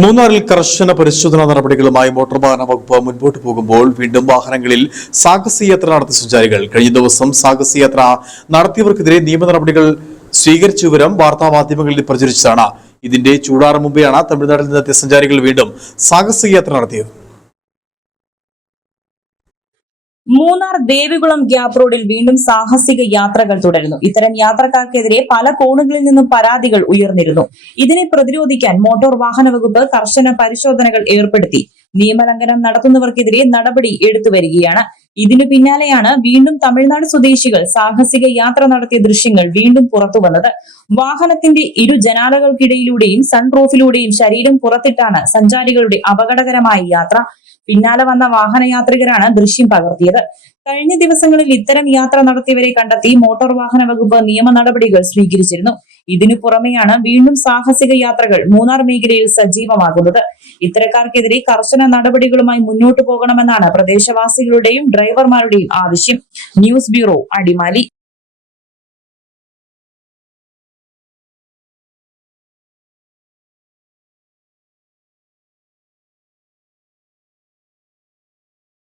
മൂന്നാറിൽ കർശന പരിശോധനാ നടപടികളുമായി മോട്ടോർ വാഹന വകുപ്പ് മുൻപോട്ട് പോകുമ്പോൾ വീണ്ടും വാഹനങ്ങളിൽ സാഹസികയാത്ര നടത്തിയ സഞ്ചാരികൾ. കഴിഞ്ഞ ദിവസം സാഹസികയാത്ര നടത്തിയവർക്കെതിരെ നിയമ നടപടികൾ സ്വീകരിച്ച വിവരം വാർത്താമാധ്യമങ്ങളിൽ പ്രചരിച്ചതാണ്. ഇതിന്റെ ചൂടാറും മുമ്പെയാണ് തമിഴ്നാട്ടിൽ നിന്നെത്തിയ സഞ്ചാരികൾ വീണ്ടും സാഹസികയാത്ര നടത്തിയത്. മൂന്നാർ ദേവികുളം ഗ്യാപ് റോഡിൽ വീണ്ടും സാഹസിക യാത്രകൾ തുടരുന്നു. ഇത്തരം യാത്രക്കാർക്കെതിരെ പല കോണുകളിൽ നിന്നും പരാതികൾ ഉയർന്നിരുന്നു. ഇതിനെ പ്രതിരോധിക്കാൻ മോട്ടോർ വാഹന വകുപ്പ് കർശന പരിശോധനകൾ ഏർപ്പെടുത്തി നിയമലംഘനം നടത്തുന്നവർക്കെതിരെ നടപടി എടുത്തുവരികയാണ്. ഇതിനു പിന്നാലെയാണ് വീണ്ടും തമിഴ്നാട് സ്വദേശികൾ സാഹസിക യാത്ര നടത്തിയ ദൃശ്യങ്ങൾ വീണ്ടും പുറത്തുവന്നത്. വാഹനത്തിന്റെ ഇരു ജനാലകൾക്കിടയിലൂടെയും സൺറൂഫിലൂടെയും ശരീരം പുറത്തിട്ടാണ് സഞ്ചാരികളുടെ അപകടകരമായ യാത്ര. പിന്നാലെ വന്ന വാഹനയാത്രികരാണ് ദൃശ്യം പകർത്തിയത്. കഴിഞ്ഞ ദിവസങ്ങളിൽ ഇത്തരം യാത്ര നടത്തിയവരെ കണ്ടെത്തി മോട്ടോർ വാഹന വകുപ്പ് നിയമ നടപടികൾ സ്വീകരിച്ചിരുന്നു. ഇതിനു പുറമെയാണ് വീണ്ടും സാഹസിക യാത്രകൾ മൂന്നാർ മേഖലയിൽ സജീവമാകുന്നത്. ഇത്തരക്കാർക്കെതിരെ കർശന നടപടികളുമായി മുന്നോട്ടു പോകണമെന്നാണ് പ്രദേശവാസികളുടെയും ഡ്രൈവർമാരുടെയും ആവശ്യം. News bureau, Adimali.